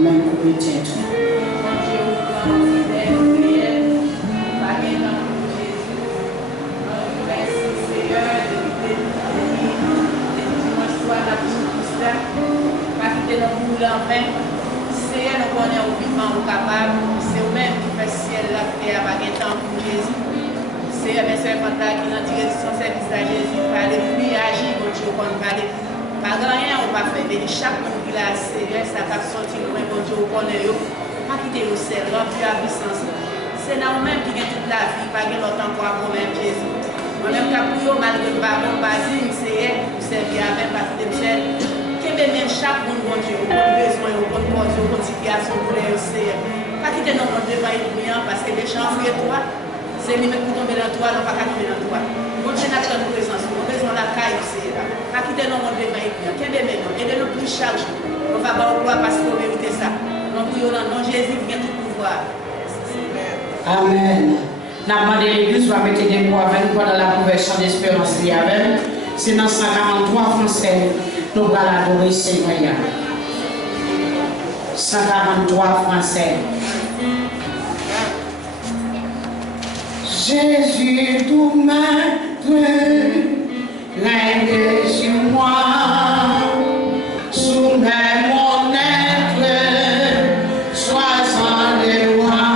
Même pour chrétien tout. C'est nous connaît au vivant ou capable, c'est eux-mêmes qui fait ciel la terre avec un temps pour Jésus. C'est mes servants qui ont tiré son service à Jésus, parler pour lui agir, mon Dieu, qu'on parle. Pas rien, on va faire, mais chaque monde qui a Seigneur, ça va sortir loin, mon Dieu, on connaît, pas quitter le ciel, remplir la puissance. C'est nous-mêmes qui gagnent toute la vie, pas gagner longtemps pour avoir même Jésus. Moi-même, quand malgré le baron, c'est pour servir avec, pas quitter le ciel. Même chaque monde, mon Dieu, on a besoin, on a besoin, on a situation pour les océans. Pas quitter nos mondes devant les clients parce que les gens fouillent toi. C'est lui-même qui tombe dans toi, non pas qu'à tomber dans toi. Mon Dieu n'a pas de présence, on a besoin de la caille, c'est là. Pas quitter nos mondes devant les clients. Qu'est-ce que maintenant? Aidez-nous plus chaque jour. On va pas au gloire parce qu'on mérite ça. Nous prions dans le nom de Jésus, vient tout pouvoir. Amen. Nous avons demandé l'église va mettre des mots avec nous pendant la conversion d'espérance. C'est dans 143 français. Nous allons adorer Seigneur. 143 français. Jésus, tout maître, règne sur moi, soumets mon être, sois sans les lois.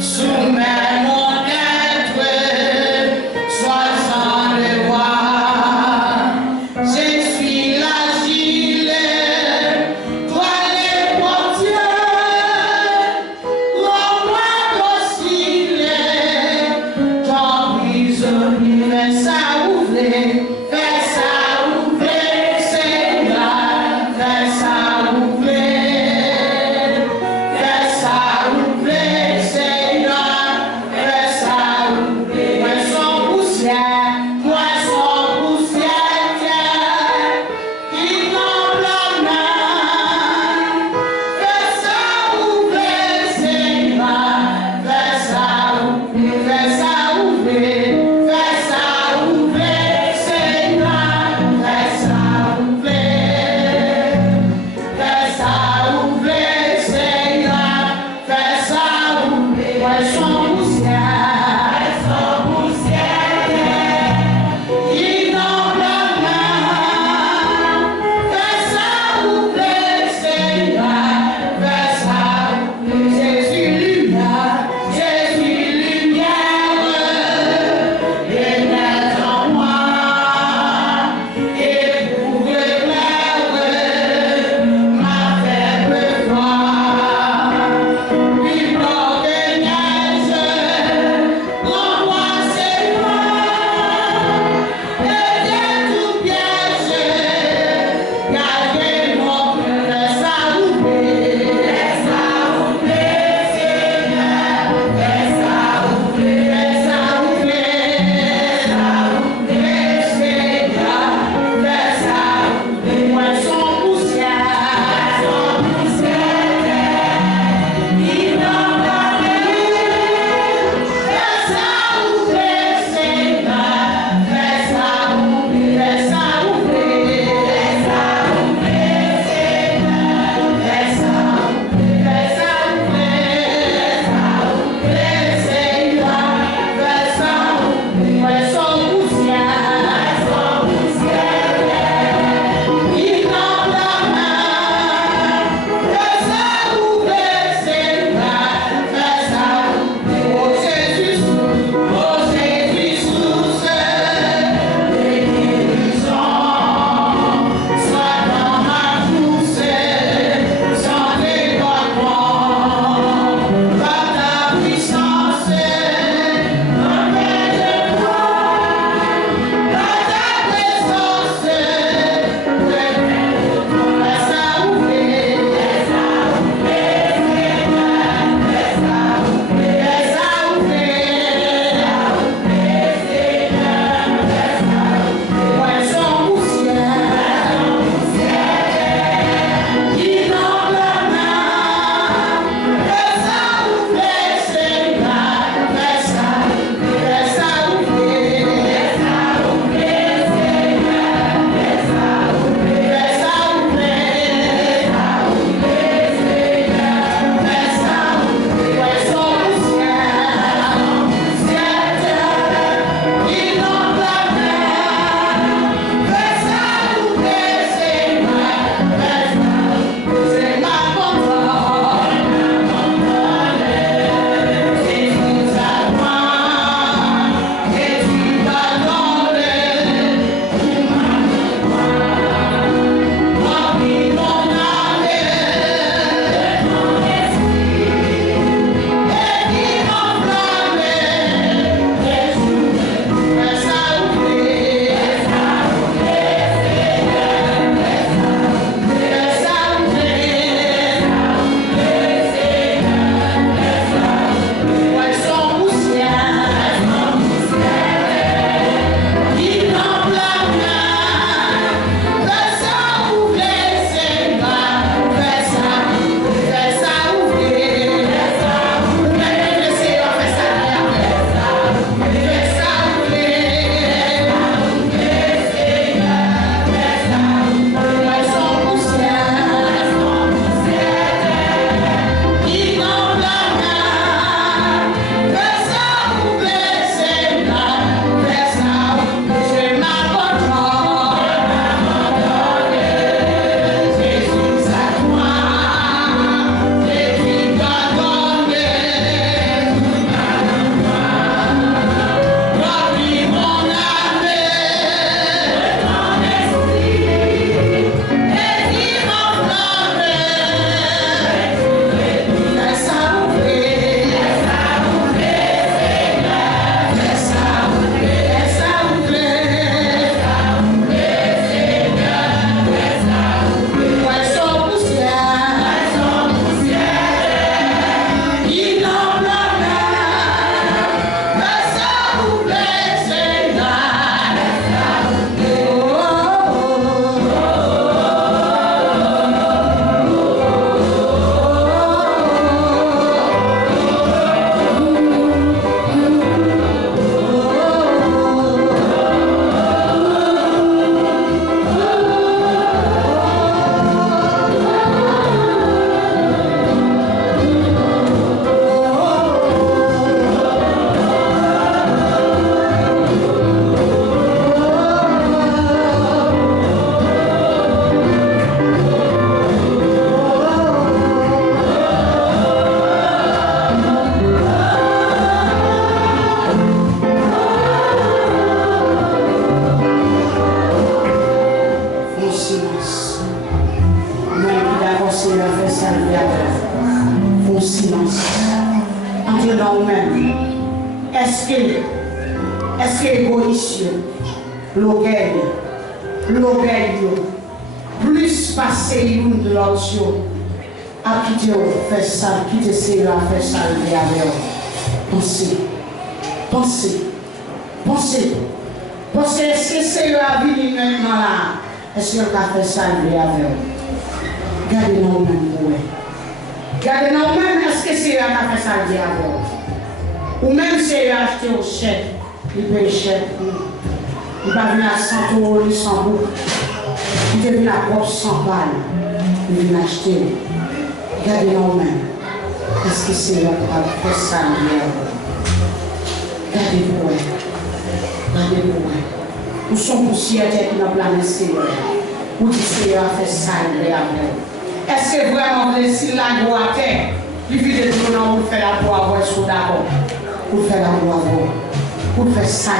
So l'égoïsme, l'orgueil, plus passer l'une de l'autre, à quitter faire ça, quitter cela, faire ça, et avec pensez, est-ce que c'est la vie maintenant là? Est-ce que vous fait ça, et avec gardez-nous même pour gardez-nous même, est-ce que c'est là qui fait ça, et avec ou même si il a acheté au chèque, il paye chèque, il va venir à 100 € au Luxembourg, il devient la propre 100 balles, il vient acheter. Gardez-nous même. Est-ce que c'est là qui fait ça, gardez-vous. Nous sommes poussières qui nous planète Seigneur. Où dit Seigneur fait ça, est-ce que vraiment vous laissez la gloire à terre? Il vit de tout pour faire la gloire, vous êtes d'accord? Pour faire la gloire, pour faire ça,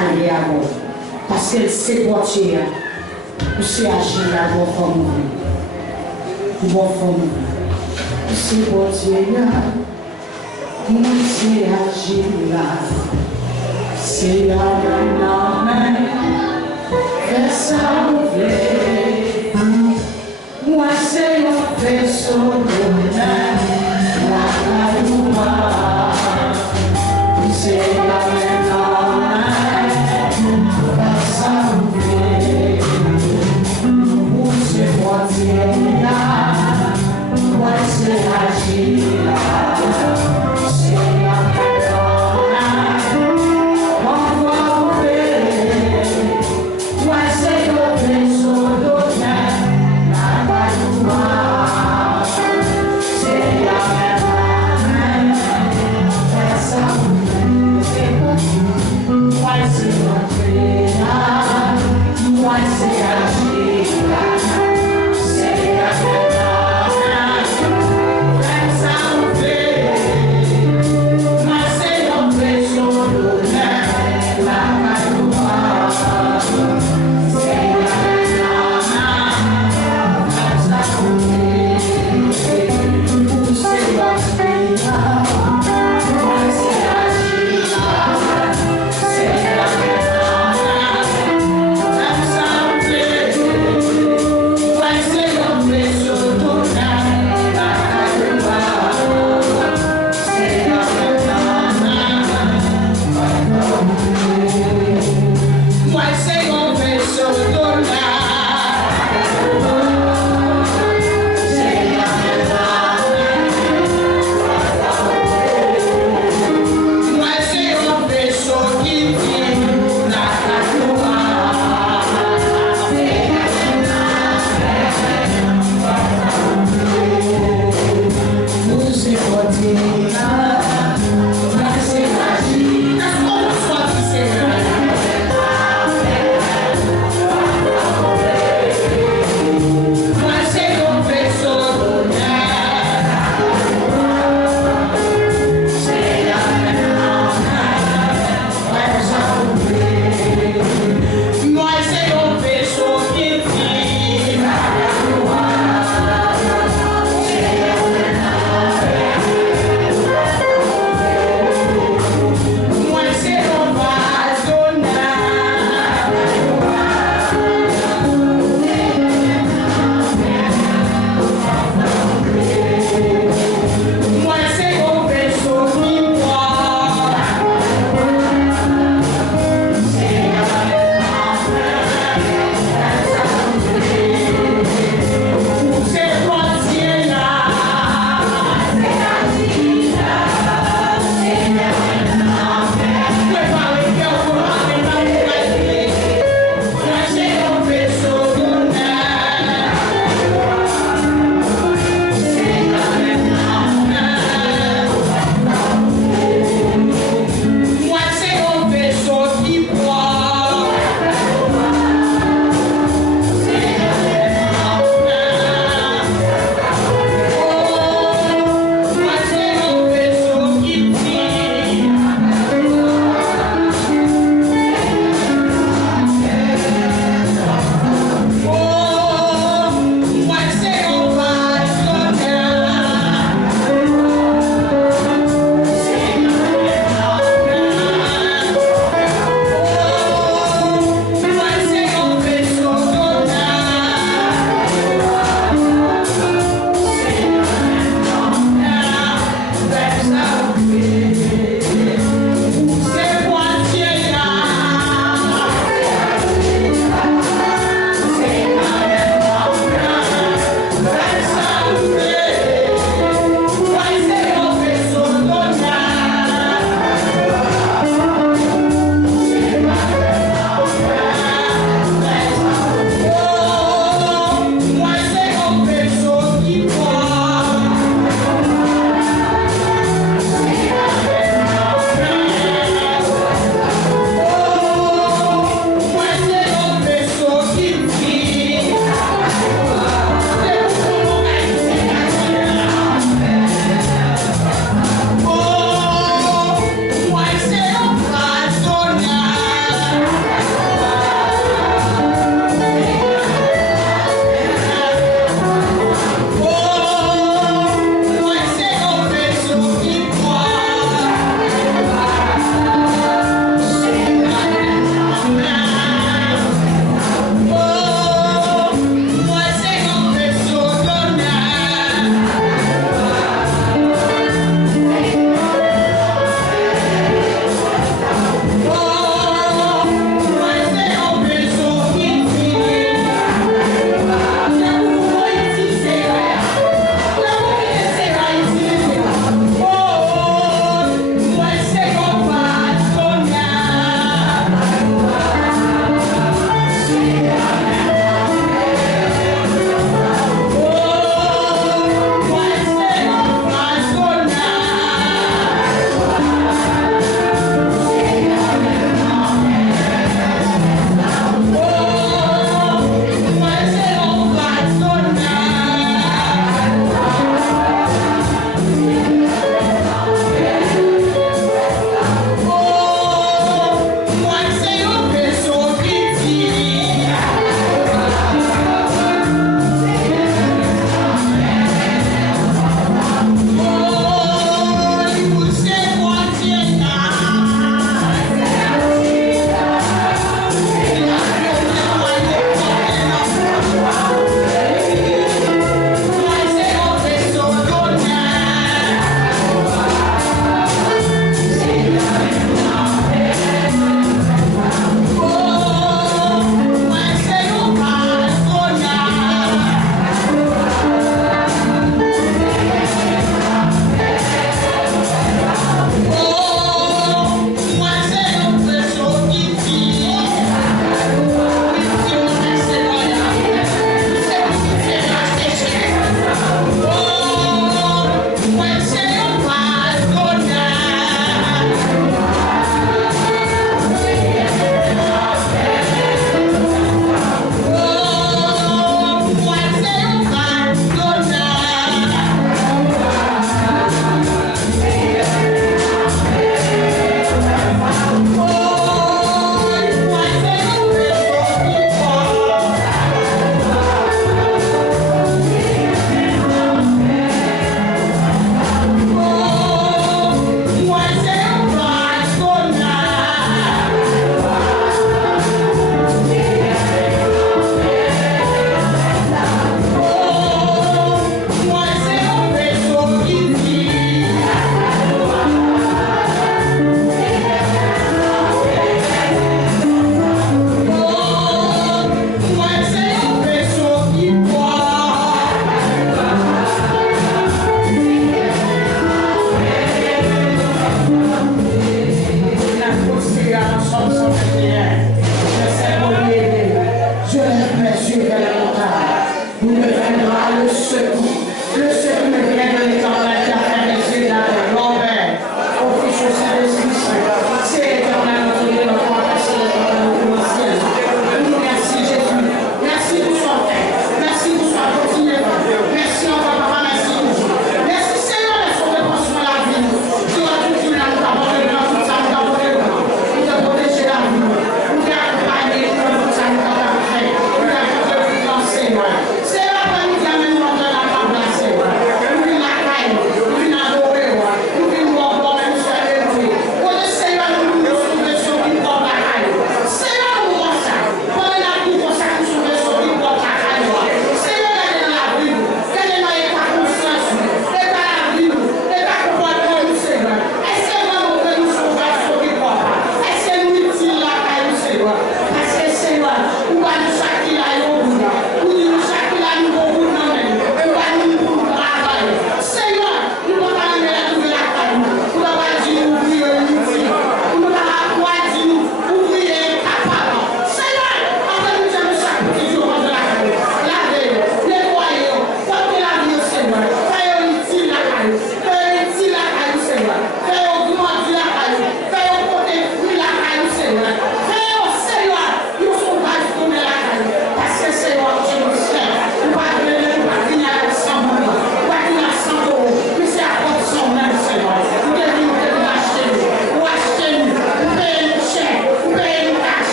parce que c'est portier, pour se agir la gloire pour nous. C'est portier, pour se agir là. C'est la main, fais ça ouvrir. Moi, c'est mon vaisseau de main, la gloire. C'est la main, fais ça ouvrir. Pour ce portier là, moi, c'est agir là. C'est la main.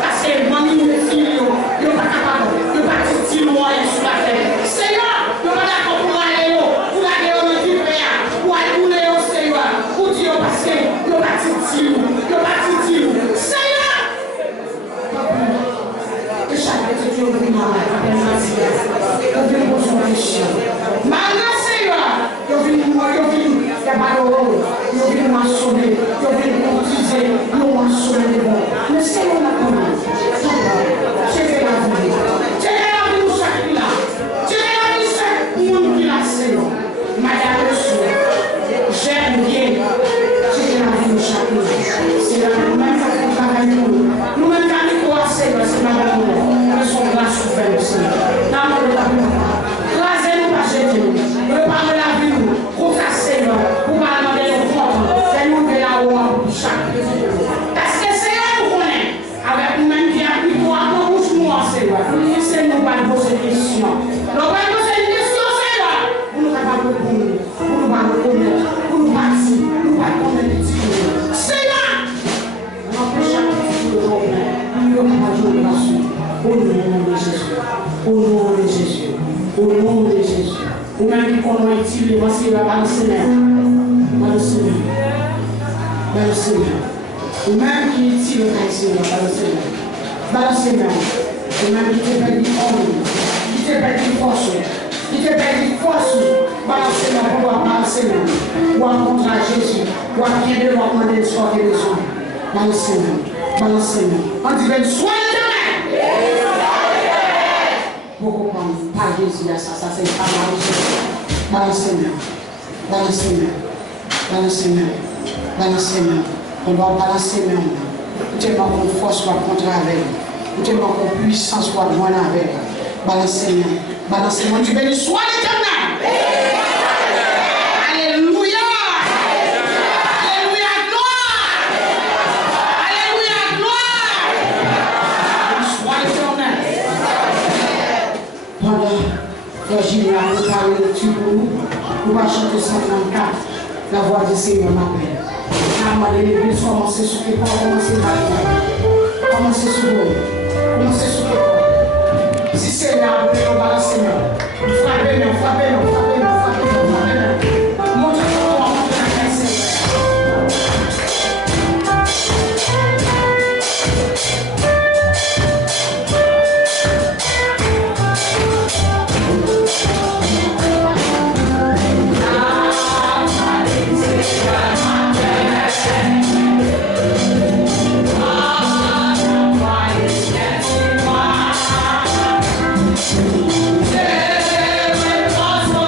parce que mamie nous dit, yo pas capable, yo pas petit moyen sur la terre. Seigneur, yo pas d'accord pour aller pour aller au Méditerranée, pour aller rouler au Seigneur, pour dire parce que yo pas petit, yo pas petit. Seigneur, que chaque petit Dieu vous malade, yo viens pour son péché. Maintenant Seigneur, yo viens, y a pas de rôle, yo viens m'assommer, yo viens m'utiliser, yo m'assommer de bon. Mais Seigneur la commande, j'ai fait la vie, nous chaque là, j'ai fait la vie chaque monde qui l'a Seigneur. Madame le soir, j'aime bien, j'ai fait la vie nous chaque là. C'est là nous-mêmes qui avons travaillé nous-mêmes qui avons quoi Seigneur, c'est madame nous, nous sommes grâce au Père Seigneur. Dans le temps, rasez-nous pas jeter nous, ne pas me la vie nous, pour ça Seigneur, pour pas demander nos comptes, c'est nous qui la pour chaque parce que Seigneur nous connaît, avec nous-mêmes qui a pris toi, nous bouche nous Seigneur, c'est nous pas poser des questions. Nous pas poser des questions Seigneur, pour nous capables de répondre, pour nous pas reconnaître, pour nous partir, nous pas connaître les petits. Seigneur, on empêche chaque petit peu de revenir, nous capable de jouer la suite. Au nom de Jésus, au nom de Jésus, au nom de Jésus. Ou même qui connaît utile, voici la balle Seigneur. Balle Seigneur. Balle Seigneur. Ou même qui utile le Seigneur, balle Seigneur. Balle Seigneur. Ou même qui te perdu homme, qui te perdu force, qui te perdu force. Balle Seigneur, pour voir balle Seigneur. Ou rencontrer Jésus. Ou à qui de leur demander de soir des besoins. Balle Seigneur. Balle Seigneur. On dit, ben, soyez de même. Beaucoup comme pas Jésus, ça c'est pas mal. Balancez-moi, balancez-moi, balancez-moi, balancez-moi. On doit balancer même. Tellement qu'on force soit contre avec, tellement qu'on puissance soit loin avec. Balancez-moi, balancez-moi. Tu bénis soit l'éternel. Alléluia. Alléluia, gloire. Alléluia, gloire. Soit l'éternel. Pendant Virginie a préparé le tube pour nous, nous allons chanter 134, la voix du Seigneur m'appelle. Nous allons l'église commencer sur les pas, commencer maintenant. Commencer sur l'eau, commencer sur les pas. Si c'est là, vous pouvez balancer là. Frappez-nous, frappez-nous, frappez-nous, frappez-nous, frappez-nous. Montrez-nous, montrez la caisse. Yeah.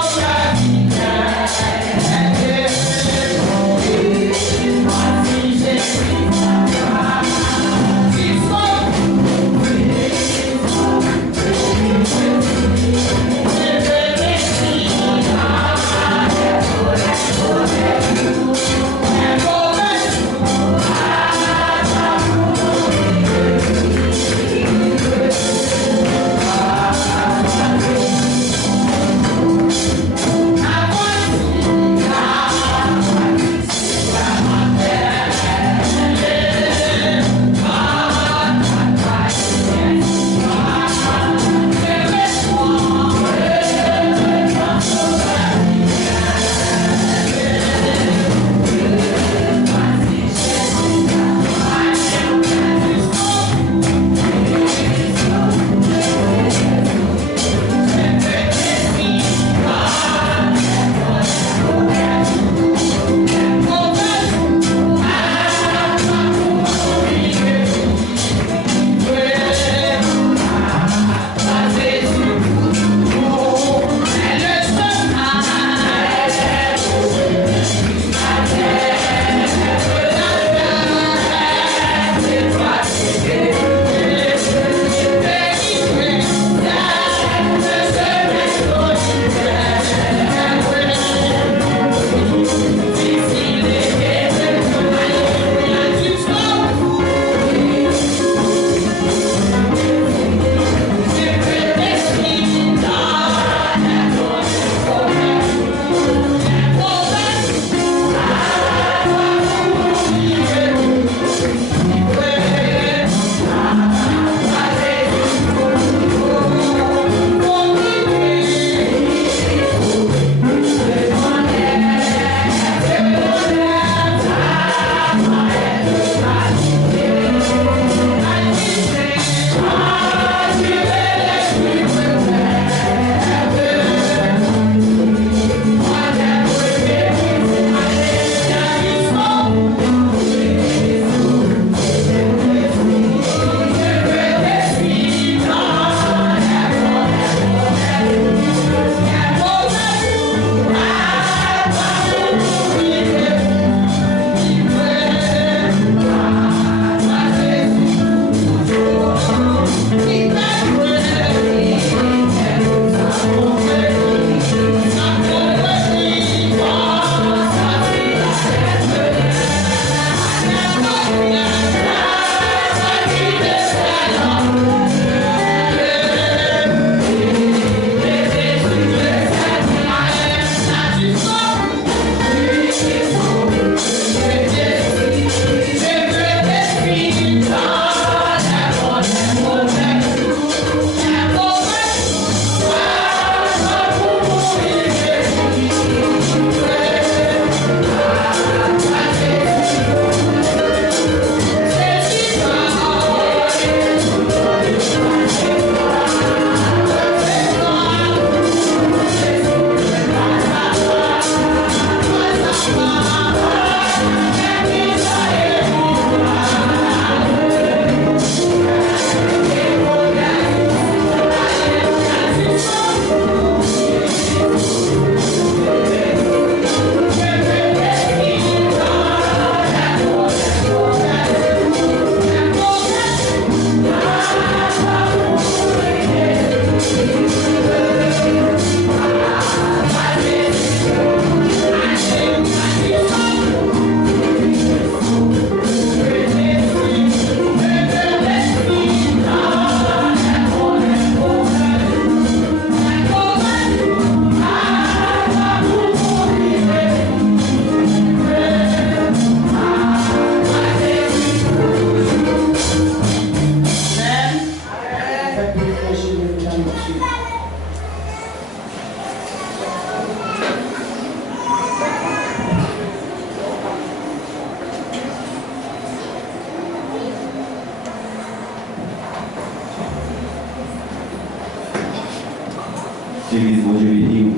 Église, mon Dieu béni.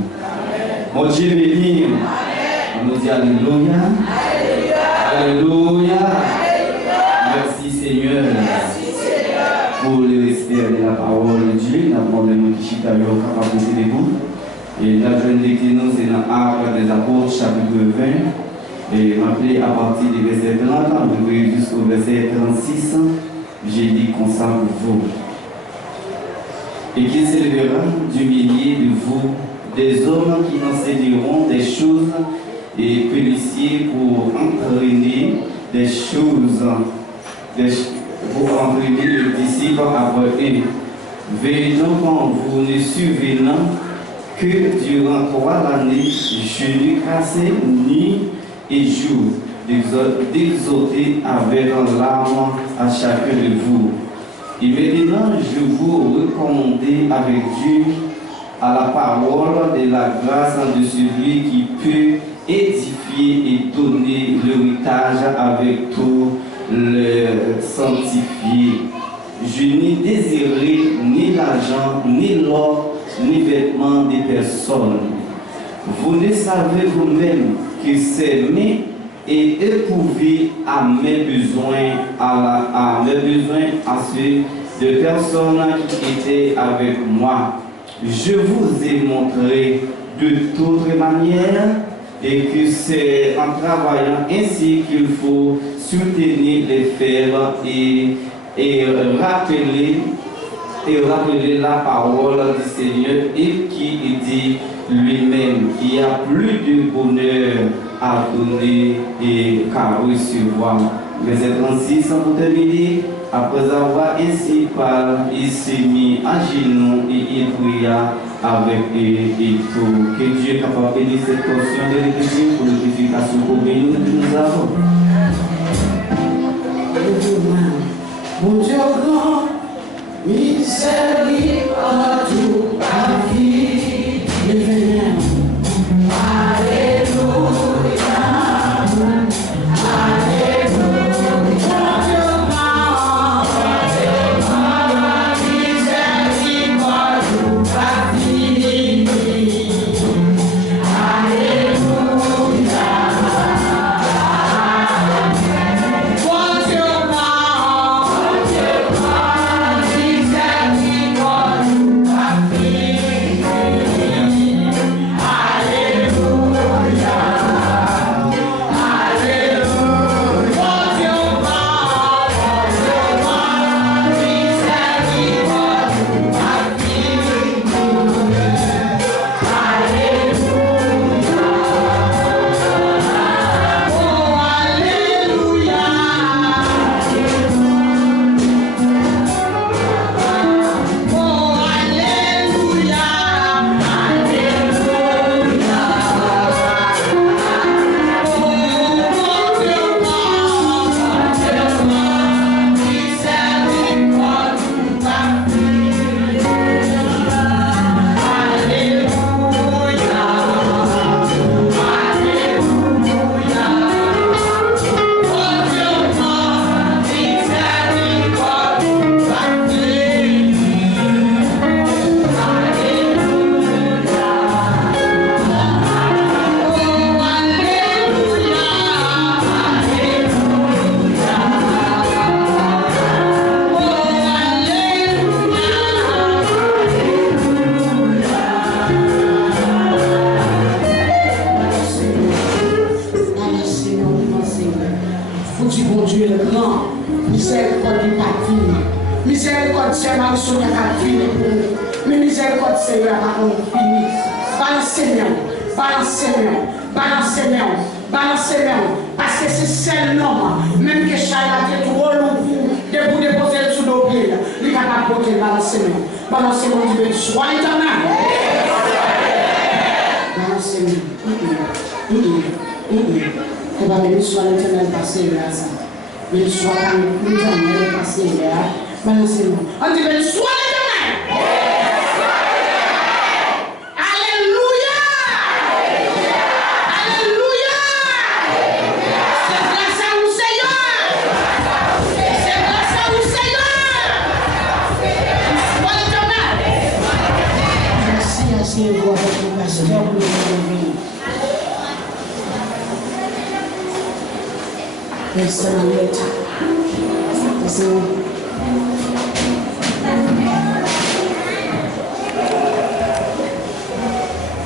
Mon Dieu béni. On nous dit Alléluia. Alléluia. Merci Seigneur. Pour le respect de la parole de Dieu, nous avons demandé qui chita capable de debout. Et la jeune lecture, c'est dans Actes des Apôtres, chapitre 20. Et m'appeler à partir du verset 30, vous voyez jusqu'au verset 36. J'ai dit comme ça pour vous. Et qu'il s'élèvera du milieu de vous des hommes qui enseigneront des choses et policiers pour entraîner des choses, pour entraîner le disciple après eux. Veillez donc quand vous ne surveillant que durant 3 années, je n'ai cassé nuit et jour, d'exhorter avec larmes à chacun de vous. Et maintenant, je vous recommande avec Dieu à la parole de la grâce de celui qui peut édifier et donner l'héritage avec tout le sanctifié. Je n'ai désiré ni l'argent, ni l'or, ni vêtements des personnes. Vous ne savez vous-même que c'est mes et éprouver à mes besoins, à ceux de personnes qui étaient avec moi. Je vous ai montré de toute manière et que c'est en travaillant ainsi qu'il faut soutenir les frères et rappeler la parole du Seigneur et qui dit lui-même qu'il y a plus de bonheur à donner et qu'à recevoir. Verset 36, pour terminer, après avoir ainsi parlé, il s'est mis à genoux et il pria avec eux et tout. Que Dieu est capable de bénir cette portion de l'Église pour l'édification pour bénir que nous avons. Mon Dieu grand, miséricorde toute la vie, Alléluia. Parce que c'est seul homme, même que Charlotte est trop long de vous déposer sous nos pieds, il est capable de porter balancez-moi. Balancez-moi du bien, sois éternel. Balancez-moi. Et bien, béni soit l'éternel passé là, ça. Béni soit l'éternel passé là. Balancez-moi. On dit béni soit l'éternel. c'est dans l'état. C'est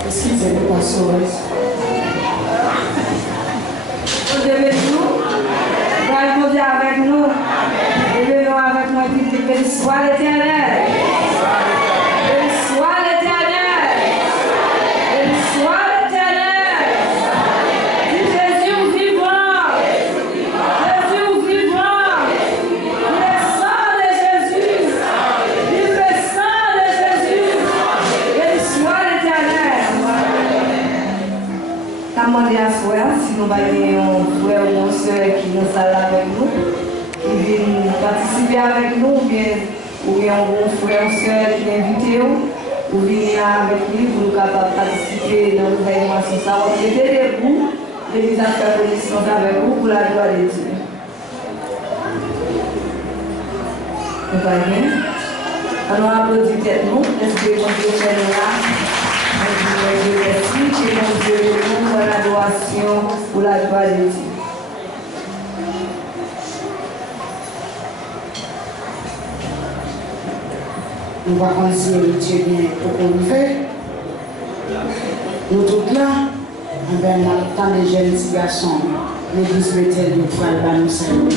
excusez-moi, pas sauver. Vous devez nous, vous avec nous, levez-nous avec moi et dites béni soit l'Éternel. Béni soit l'Éternel. Béni soit l'Éternel. Dis Jésus vivant. Jésus vivant. Le sang de Jésus. Vive le sang de Jésus. Béni soit l'Éternel. T'as demandé à frère si nous avons un frère ou une soeur qui nous salle avec nous, qui vient participer avec nous, ou bien un bon frère ou soeur qui est invité, ou venir avec lui pour nous capables de participer dans nos événements. Ça va être debout, les à faire connaissance avec vous pour la gloire de Dieu. Vous allez bien? Alors applaudissez tête nous, l'esprit de Dieu est là. Merci, que mon Dieu pour l'adoration, pour la gloire de Dieu. On va continuer Dieu bien pour qu'on fait. Nous tous là, on va dans les jeunes garçons, l'église Bethel de Poil, nous saluons.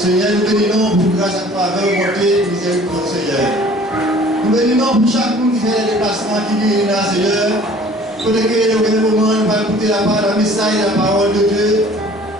Seigneur, nous bénissons pour grâce à faveur, bonté, miséricorde, Seigneur. Nous bénissons pour chaque monde qui fait les déplacements qui vient là, Seigneur. Pour que le moment, nous allons écouter la parole, le message, la parole de Dieu.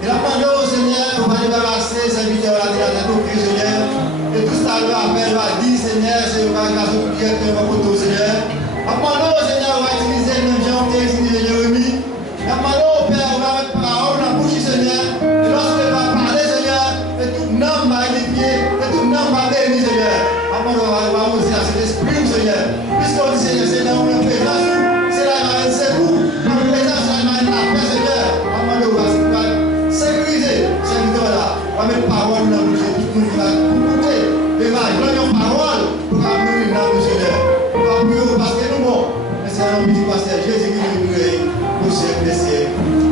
Et la parole, Seigneur, on va débarrasser ces vidéos là de la tête au pied, Seigneur. Et tout ça va faire, va dire, Seigneur, c'est grâce au directeur, va pour Seigneur. La parole, Seigneur, on va utiliser le même genre que utilisé Jérémie. La parole, Père, on va mettre parole dans la bouche, Seigneur. Et lorsqu'elle va parler, Seigneur, et tout nom va édifier, et tout nom va bénir, Seigneur. La parole va aussi à cet esprit, Seigneur. Puisqu'on dit, Seigneur, c'est dans notre présence, c'est là, c'est vous. Dans notre présence, c'est là, la paix, Seigneur. La parole va sécuriser cette vidéo-là. On va mettre parole dans la bouche, tout le monde qui va écouter. Et va donner une parole pour amener dans le Seigneur. On va prier parce que nous, bon, mais c'est un homme qui passe, Jésus qui nous prie.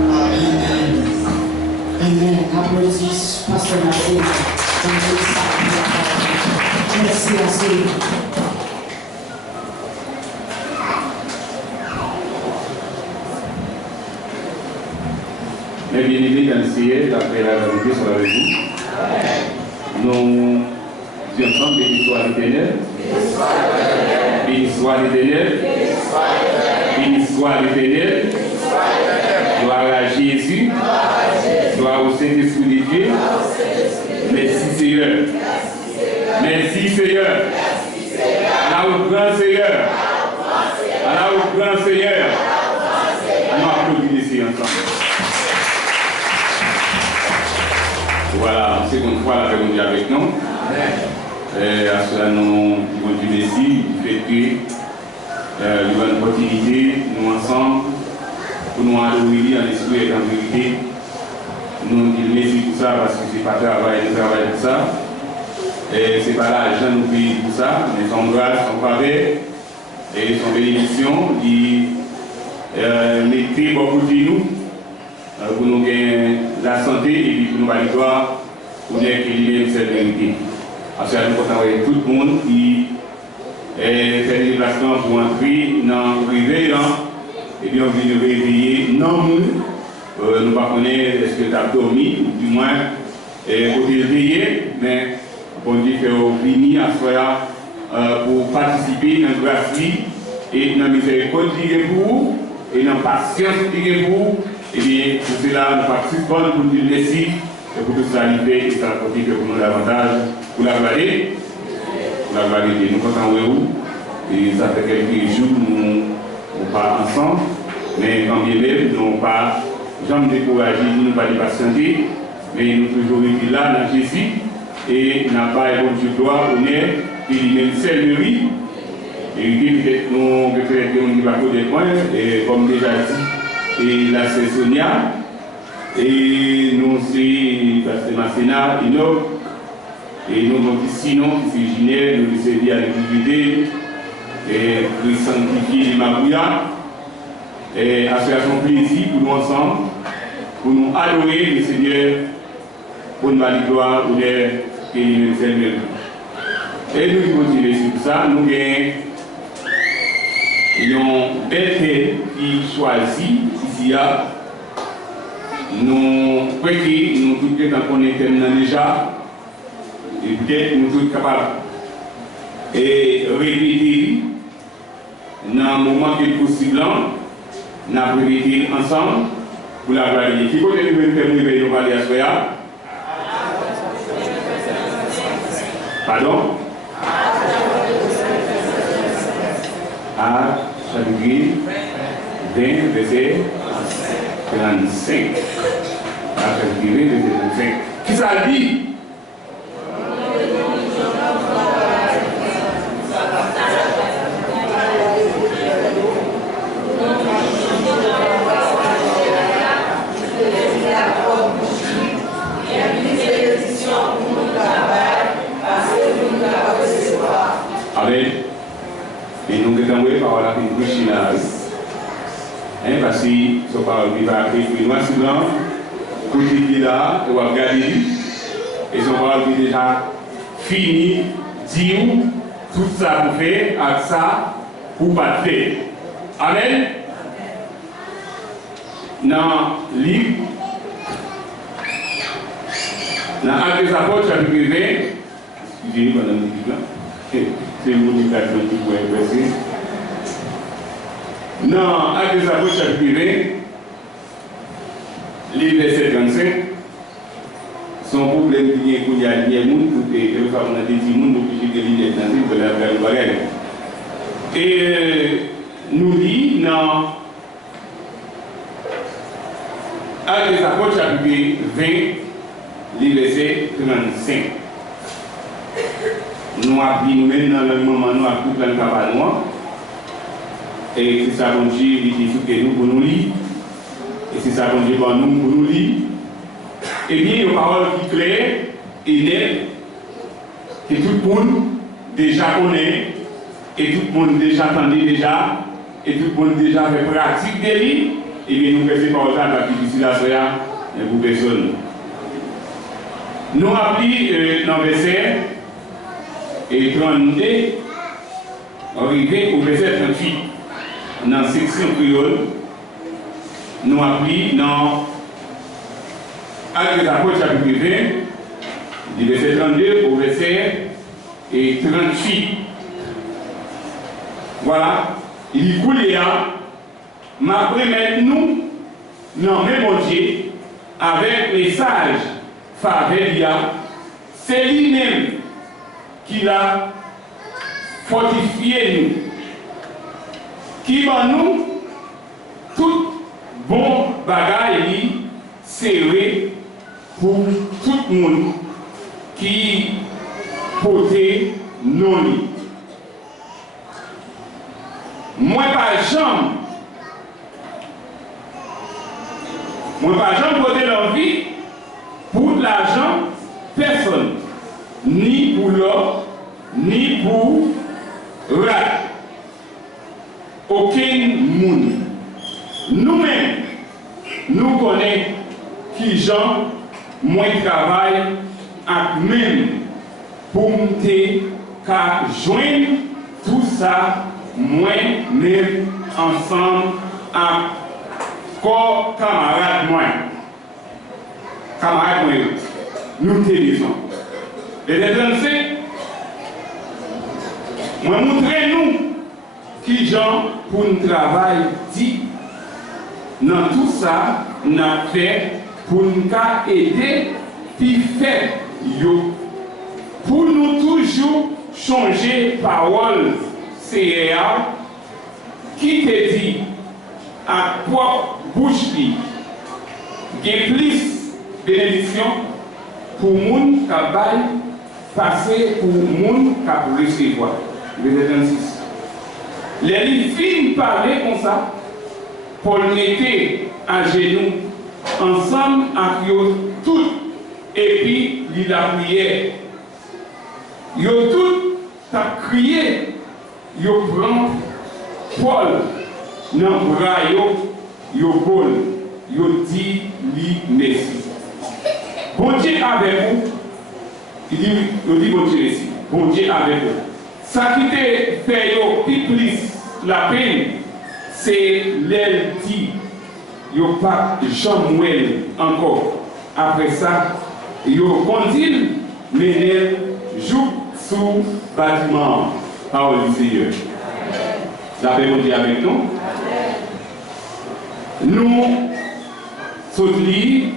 Amen. Amen. Applaudissements, Pasteur Mathieu. Merci, merci. Mes bien-aimés dans le ciel, après la vérité sur la raison, nous disons ensemble béni soit l'Éternel. Béni soit l'Éternel. Béni soit l'Éternel. Gloire à Jésus. Gloire au Saint-Esprit de Dieu. Merci Seigneur. Merci Seigneur. À la grand Seigneur. À la grand Seigneur. Nous applaudissons ici ensemble. Voilà, seconde fois la paix avec nous. À cela, nous continuons ici, du fait que nous avons une opportunité, nous ensemble, pour nous adorer en esprit et en vérité. Nous disons merci pour ça parce que ce n'est pas travail pour ça. Et ce n'est pas l'argent nous paye pour ça, mais son grâce, son faveur et son bénédiction, qui mettait beaucoup de nous pour nous gagner la santé et puis pour nous avoir gloire pour nous équilibrer cette vérité. Parce que nous avons tout le monde qui fait des déplacements pour entrer dans le réveil, et bien on vient de réveiller, non nous ne connaissons pas est-ce que tu as dormi, ou du moins côté réveillé, mais on dit que vous venez à soi pour participer dans la grâce et dans la miséricorde pour vous, et dans la patience pour vous. Et bien, pour cela, nous participons pour dire merci et pour tout ça, il fait et ça profite pour nous davantage. Pour la vallée, nous comptons avec vous. Et ça fait quelques jours que nous ne pas ensemble, mais quand bien même, nous n'avons pas jamais découragé, nous n'avons pas patienté, mais nous toujours été là dans Jésus et nous n'avons pas bon Dieu gloire, honneur, et lui-même seul mérite. Et peut-être nous peut-être nous pas des points, et comme déjà dit. Et là c'est Sonia, et nous c'est Pasteur Massena, Enoch, et nous avons ici, c'est Ginelle, nous servir à l'activité, et nous sanctifier les Mabouya, et à ce son plaisir pour nous ensemble, pour nous adorer le Seigneur, pour nous aller gloire, pour les mêmes Seigneur. Et nous continuons sur ça, nous avons une belle qui choisit ici, nous prêtons, nous tous les temps qu'on est déjà, et peut-être nous tous capables de répéter dans le moment qui est possible, nous avons répété ensemble pour la valider. Qui connaît le même thème de nous parler à soi? Pardon? À chapitre 20, verset 35. À chapitre 20, verset 35. Qui ça dit? Amen. Et nous devons envoyer par la bouche parce que ce parole qui va écrire noir sur blanc, côté qui est là, on va regarder, et son parole qui est déjà fini, dire tout ça pour faire, avec ça pour pas faire. Amen. Dans le livre, dans Actes des Apôtres, chapitre 20, excusez-moi, madame le là, c'est une communication qui pourrait passer. Dans Actes des Apôtres, chapitre 20, les versets 35, son problème qui est qu'il y a des gens qui ont des gens qui ont des gens et nous dit dans Actes des Apôtres, chapitre 20, les versets 35. Nous avons appris nous-mêmes dans le moment, nous avons tout le travail noir. Et c'est ça qu'on dit, il dit que nous pour nous lire. Et c'est ça qu'on dit pour nous lire. Et bien, une parole qui est claire et nette, que tout le monde déjà connaît, et tout le monde déjà entendait déjà, et tout le monde déjà fait pratique de lui, et bien nous faisons par là la difficile à faire pour personne. Nous appelons dans le verset 32, arrivé au verset 38, dans la section créole, nous appelons dans Actes des Apôtres, chapitre 20, du verset 32 au verset 38. Voilà, il coule m'a remettre nous dans le même Dieu avec message Favelia, c'est lui-même qui l'a fortifié nous, qui va nous tout bon bagaille serré pour tout le monde qui portait nos lits. Moi pas jambe porter l'envie pour l'argent personne, ni pour l'or, ni pour rat. Aucun monde. Nous-mêmes, nous connaissons qui gens moins travail à même pour monter qu'à joindre tout ça moins même ensemble à corps camarades moins. Camarades moins. Nous télévisons. Et les Français, moi montrez-nous qui gens pour un travail dit dans tout ça, nous avons fait pour nous aider puis faire yo. Pour nous toujours changer parole CA qui te dit à propre bouche qui a plus bénédiction pour les gens qui passer pour les gens qui recevoir. Verset 26. Les livres finissent parler comme ça pour mettre à genoux ensemble avec eux tout et puis il a prié. Ils ont tout crié. Ils prennent Paul dans le bras, ils dit lui merci. Bon Dieu avec vous. Il dit bon Dieu merci. Bon Dieu avec vous. Ça qui te fait plus la peine, c'est l'aile dit. Yo pas jamais encore. Après ça, yo continue mener joue sous bâtiment. Parole du Seigneur. La paix de Dieu avec nous. Nous sommes lits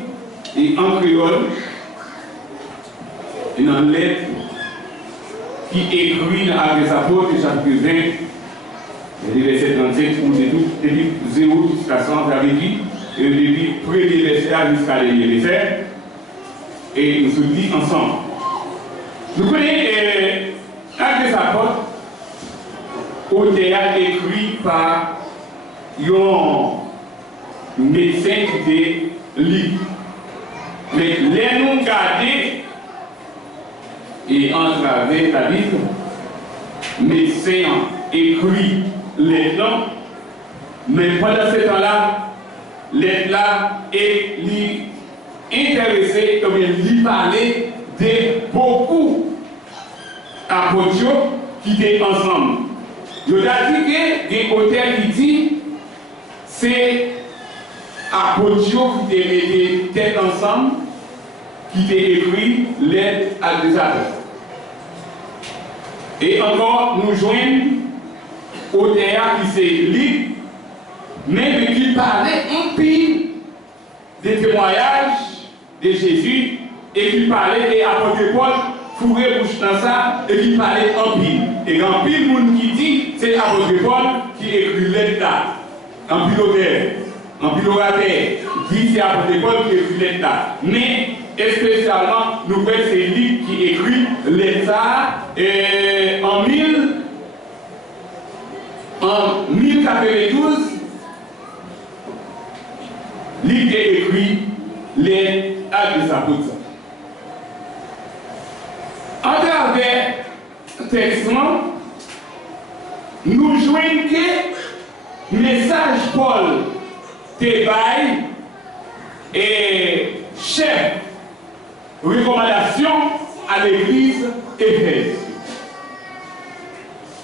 et en créole une lettre qui écrit dans Actes des Apôtres, chapitre 20, les versets 37, où depuis 0 jusqu'à 100, vous avez dit, et depuis premier verset jusqu'à dernier verset, et nous sommes dit ensemble. Nous connaissons Actes des Apôtres, au théâtre écrit par un médecin qui était libre. Mais les nous garder et entraver la Bible, médecin écrit les noms, mais pendant ce temps-là, les là et lui intéressé, comme il lui parlait de beaucoup apôtres qui étaient ensemble. Je vous ai dit que des auteurs qui disent c'est apôtres qui étaient tête ensemble, qui étaient écrit lettre à des apôtres. Et encore, nous joignons auteur qui s'est libre, mais qui parlait un pile des témoignages de Jésus et qui parlait des apôtres Paul, fourré bouche dans ça, et qui parlait en pile. Et en pile, le monde qui dit, c'est l'apôtre Paul qui écrit lettre là. En pile auteur, en pile orateur, dit c'est l'apôtre Paul qui écrit lettre là. Mais, spécialement, nous voyons c'est lui qui écrit lettre là en 1092, lui qui écrit les actes des apôtres. En travers texte, nous jouons que message Paul débaille et chef recommandation à l'église Éphèse.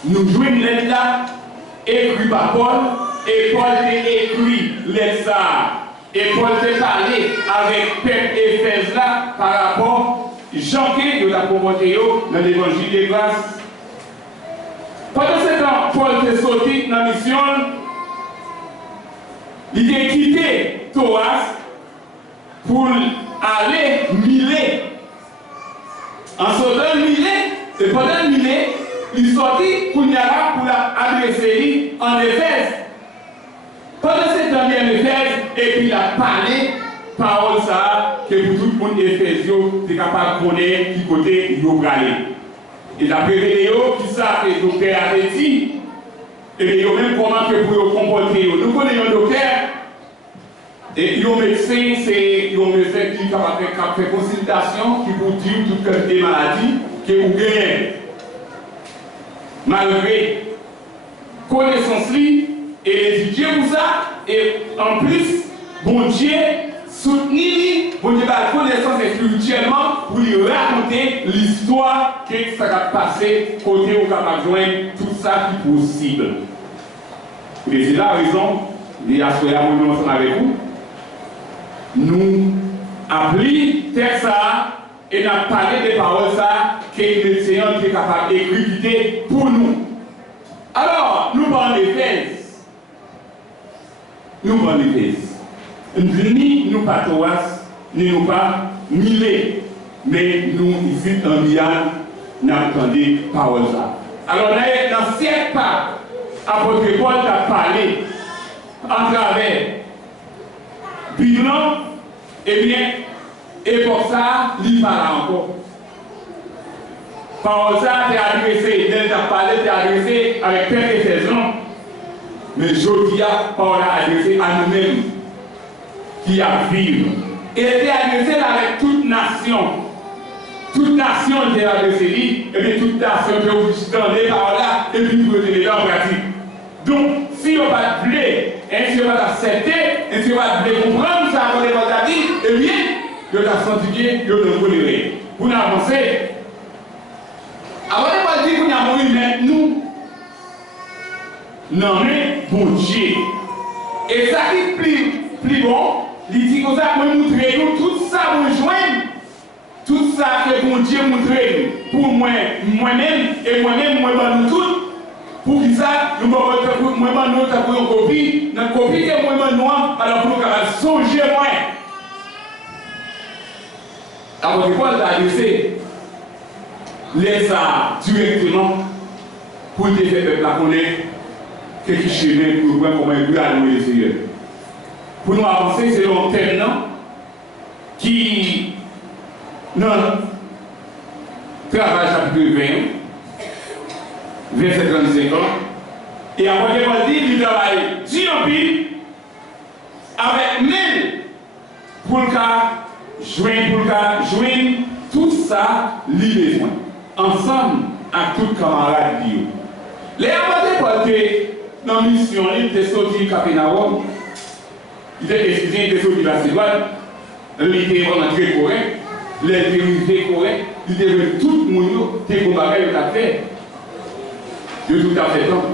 Nous jouons une lettre là, écrit par Paul, et Paul a écrit lettre ça. Et Paul a parlé avec peuple Éphèse là par rapport Jean qui a promoté dans l'évangile de grâce. Pendant ce temps, Paul est sorti dans la mission, il a quitté Thoas pour aller Milet. En sortant de Milet, et pendant Milet, il sortit pour adresser en Éphèse. Pendant ce temps, il est en Éphèse, et puis il a parlé parole ça que pour tout le monde Éphésien est capable de connaître qui côté il va aller. Et la révélé qui ça que le docteur a dit, et même comment que pour comporter. Nous connaissons le docteur, et le médecin, c'est le médecin qui fait consultation, qui pour dire toutes les maladies que vous gagnez. Malgré connaissance et étudier pour ça, et en plus, bon Dieu, soutenir, bon Dieu, la connaissance spirituellement pour lui raconter l'histoire que ça va passer côté où on va joindre tout ça qui est possible. Et c'est la raison, et à ce moment ensemble avec vous, nous appelons texte ça et nous avons parlé des paroles ça que les médecins sont capables d'écrire pour nous. Alors, nous parlons d'Éphèse. Nous parlons d'Éphèse. Ni nous pas Thoas, ni nous pas Milet, mais nous ici en Guyane, nous entendons parole ça. Alors dans ce siècle pas, apôtre Paul a parlé en travers bilan, eh bien, et pour ça, il parle encore. Parole ça, tu as adressé, il a parlé, tu as adressé avec Père Éphésiens, mais je dis à Paul a adressé à nous-mêmes. Qui a vivre. Et était adressé avec toute nation. Toute nation était adressée, et bien toute nation peut vous tendre par là, et puis vous tenez là en pratique. Donc, si on va te blé, et si on va accepter, et si on va te comprendre ça, on va te dire, eh bien, je la senti bien, je ne connais. Vous n'avancez. Avant de pas dire qu'on a mouru, mais nous, non, mais bon Dieu. Et ça qui est plus bon, il dit que ça peut montrer nous tout ça nous joindre, tout ça que mon Dieu montre pour moi-même et moi-même, nous tous, pour que ça, nous avons une copie, notre copie est moi noir, alors pour nous songer moins. Alors, Paul a laissé les arts directement pour te faire peuple à connaître quelques chemins pour voir comment il peut aller le Seigneur. Pour nous avancer, c'est un thème qui, non, travail chapitre 20, verset 35 ans, et après Paul dit, il travaille Dieu en pile, avec même pour le cas, joindre tout ça, les besoins, ensemble avec tout camarade Dieu. Les apôtres Paul dans la mission, il était sorti de Capernaum. Il était sorti de la Cédoine, il était vraiment très correct, il était correct, il devait tout le monde qui combattait le fait. De tout à fait temps.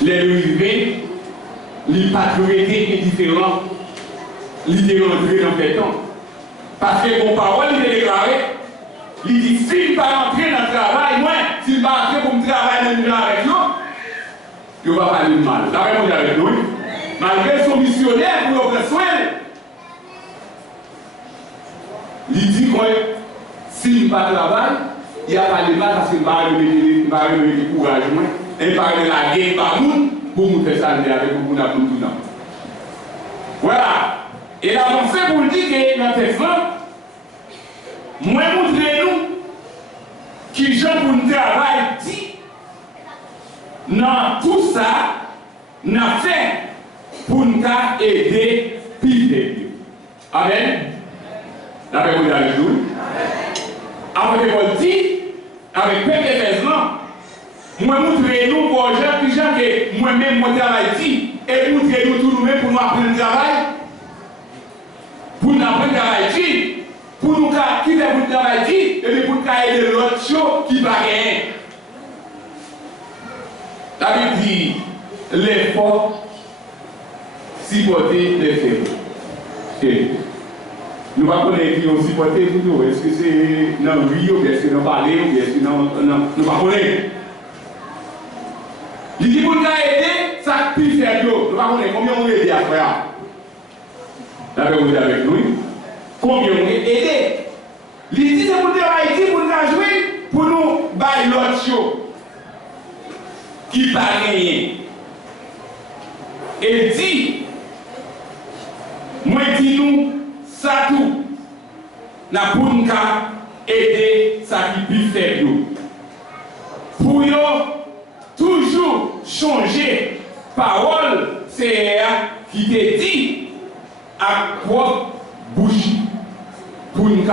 Les rivés, les patriotés indifférents, ils étaient rentrés dans le temps. Parce que mon parole, il est déclaré, il dit s'il ne va pas entrer dans le travail, moi, s'il va entrer pour me travailler dans le avec nous, il ne va pas aller mal. La réponse est avec nous. Malgré son missionnaire pour le soin, il dit que s'il ne va pas travailler, il n'y a pas de mal parce qu'il va remettre du courage, et il va remettre la guerre par nous pour nous faire ça avec nous, pour nous tout le temps. Voilà. Et l'avancée pour le dire que dans le texte, moi, montrez-nous qui gens pour nous travailler dit, dans tout ça, nous avons fait pour nous aider plus. Amen. D'après vous, avec nous. Après que vous dites, avec peu de moi, montrez-nous pour les gens que moi-même, mon travail dit, et montrez-nous tout nous-mêmes pour nous apprendre le travail. Pour nous apprendre le travail, pour nous quitter pour le travail, et pour nous aider l'autre chose qui va gagner. La Bible dit, l'effort supporter les faits. Nous ne pouvons pas dire qu'on supporte tout. Est-ce que c'est dans le oui ou est-ce que dans le parler ou est-ce que nous ne pouvons pas. Il dit pour nous aider, ça peut faire nous. Nous ne pouvons pas combien on aide à faire. D'accord, vous êtes avec nous. Combien on est aidé. Il dit c'est pour nous aider, pour nous jouer, pour nous bailler l'autre chose qui n'a rien. Et dit, moi dis-nous, ça tout, n'a pour nous aider ça qui peut faire nous. Pour nous, toujours changer parole, c'est qui te dit à quoi bouche. Pour nous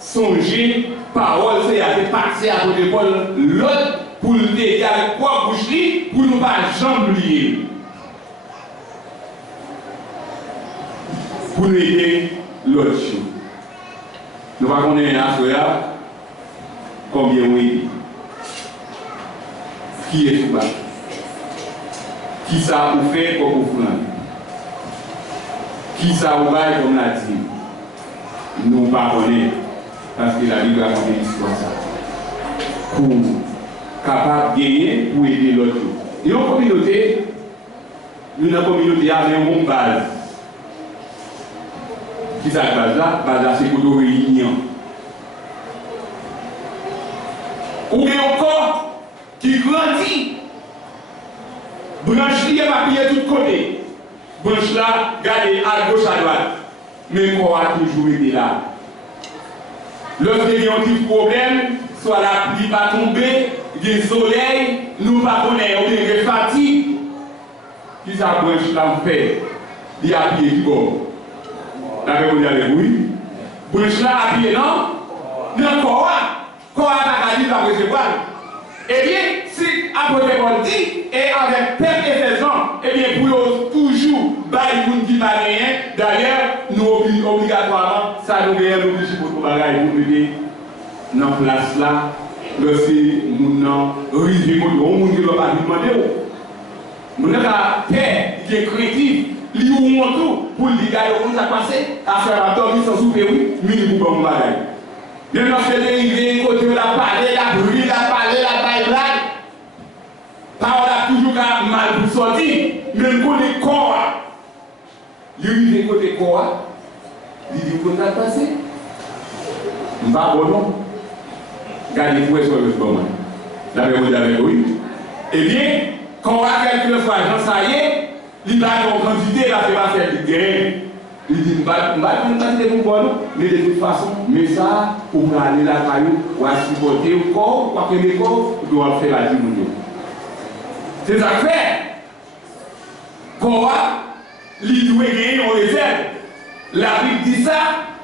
songer parole, c'est à passer à côté de l'autre pour nous aider avec quoi bouche, pour nous pas jamais oublier. Pour nous aider l'autre chose. Nous allons connaître à ce combien oui. Qui est sous bas? Qui ça vous fait comme vous faites? Qui ça vous va comme l'a dit? Nous ne pas connaître parce que la Bible a raconté l'histoire ça. Pour capable de gagner pour aider l'autre. Et en communauté, nous dans la communauté avons une base. Qui ça base là? Base là c'est pour réunion. Ou bien encore qui grandit. Branche liée va piller tout côté. Branche là, regardez à gauche à droite. Mais on a toujours été là. Lorsque il y a un petit problème, soit la pluie va tomber, il soleil, nous ne pas connaître, on est fatigue. Qui ça branche là fait? Il y a pied du bord. D'accord, vous avez oui. Branche là appuyé non? Non, quoi? Quoi a dit la recevoir? Eh bien, si après on dit, et avec père et faisant, eh bien, pour toujours, bailler pour qui pas rien, d'ailleurs, nous obligatoirement, ça nous gagne l'obligé pour nous bagaille, pour nous dire, dans place là, lorsque nous n'avons rien, on ne peut pas demander. Nous avons père qui est créatif, lui ou tout, pour lui dire, comment ça passe, à faire la tortue sans souper, oui, minimum pour nous bagaille. Bien lorsque les côté la parler, la brûler, la parler, la baille, parole a toujours mal pour sortir, mais le côté corps, il côté corps, il dit qu'on a passé. Je ne sais pas bon. Gardez vous sur le moment. La vérité avec oui. Eh bien, quand on a quelques fois, ça y est, il va en quantité, là, c'est pas faire du gain. Il dit, je ne vais pas quantité pour bon, mais de toute façon, mais ça, pour aller la caillou, ou à supporter au corps, quoi que les corps, on doit faire la diminution. C'est ça que fait. Quoi, il doit gagner en réserve. La Bible dit ça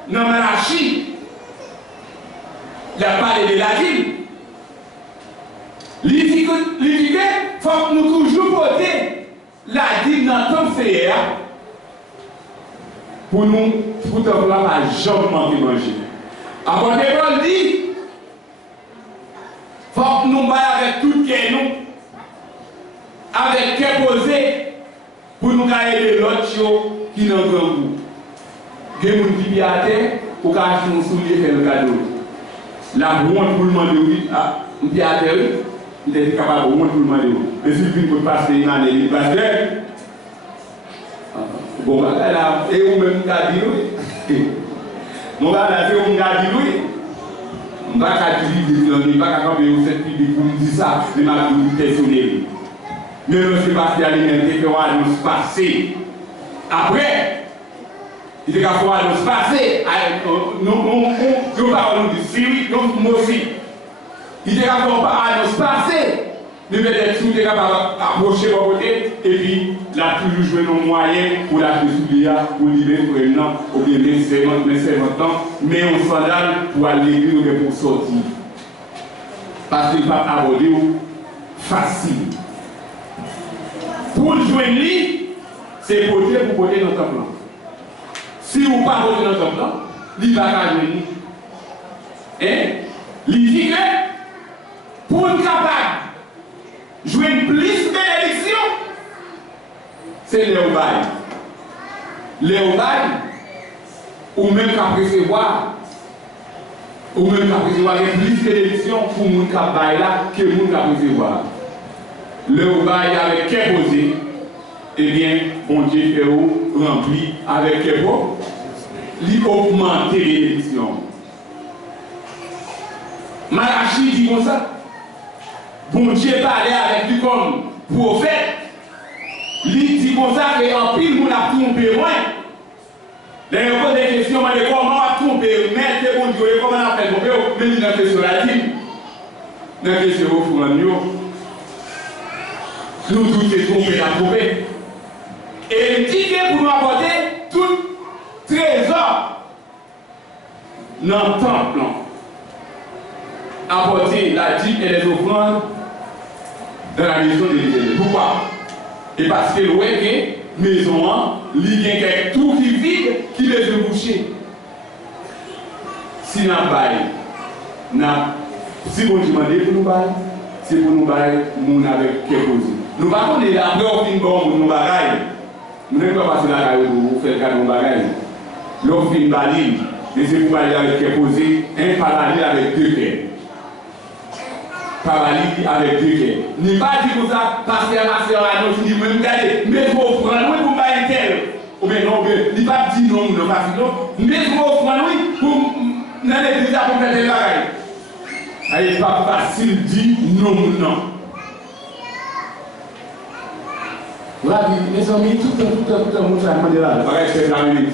dans Malachie. La parole de la ville. Il faut que nous toujours porter la dîme dans le temps féer pour nous, pour ne pas jamais manquer manger. Apôtre Paul dit, faut que nous baillons avec tout cœur nous, avec cœur posé, pour nous aider l'autre qui n'a pas goût. Il y a des gens qui vivent à terre, pour qu'ils aient un soulier et faire le cadeau. La honte pour le demander, oui, on vit à terre, il est capable de honte pour le demander. Mais si vous pouvez passer une année, il passe terre. Bon, là, et vous même dit oui. Mon gars, là, c'est un gars dit oui. Je ne vais pas dire, je ne vais pas camper au cette public pour me dire ça, je vais m'appeler personnel. Mais le Sébastien Alimenté qui va nous passer. Après, il va nous passer. Nous parlons de Syrie, nous aussi. Il va nous passer. Nous mettons tout approcher de côté et puis là toujours jouer nos moyens pour la soulier, pour libérer le nom, ou bien c'est maintenant, mais on sandale pour aller l'église ou pour sortir. Parce qu'il ne va pas aborder facile. Pour le joindre, c'est porter pour porter notre plan. Si vous ne pas porter notre plan, il va pas joindre. Il dit que pour être capable jouer plus bénédiction, c'est Léobaï. Léobaï, ou même qu'à recevoir, plus bénédiction pour mon cabaye là que mon qu'à recevoir. Léobaï avec quel posé, eh bien, bon Dieu fait rempli avec quel pot, il augmente les bénédictions. Malachi dit comme ça. Bon Dieu parlait avec lui comme prophète. Il dit comme ça qu'en pile, on a trompé moins. D'ailleurs, on pose des questions, mais comment on a trompé? Mais c'est bon Dieu, comment on a fait tromper? Mais il n'a fait sur la dîme. Il n'a fait sur le fourneau. Nous tous les trompés, la trompé. Et il dit que pour nous apporter tout trésor dans le temple. Apporter la dîme et les offrandes dans la maison de l'Éternel. Pourquoi? Et parce que l'oué que maison, il y a tout qui vide qui les a bouchés. Si nous avons si vous demandez pour nous bailler, c'est pour nous bailler, nous avec quelque chose. Nous ne pouvons pas dire après on finit bon pour nous bagaille. Nous ne pouvons pas passer la caille pour faire le cadeau de bagaille. L'on finit bailler, mais c'est pour bailler avec quelque chose, un paradis avec deux cœurs. Paralytique avec deux cœurs. N'est pas dit comme ça, parce que ma soeur a dit, même regardez, mais vous offrez, oui, pour bailler tel. Ou bien non, n'est pas dit non, non, pas dit non, mais vous offrez, oui, pour dans l'église pour faire des bagailles. Il n'est pas facile de dire non, non. Voilà, mes amis, tout le temps, nous avons demandé là, le bagage c'est la même.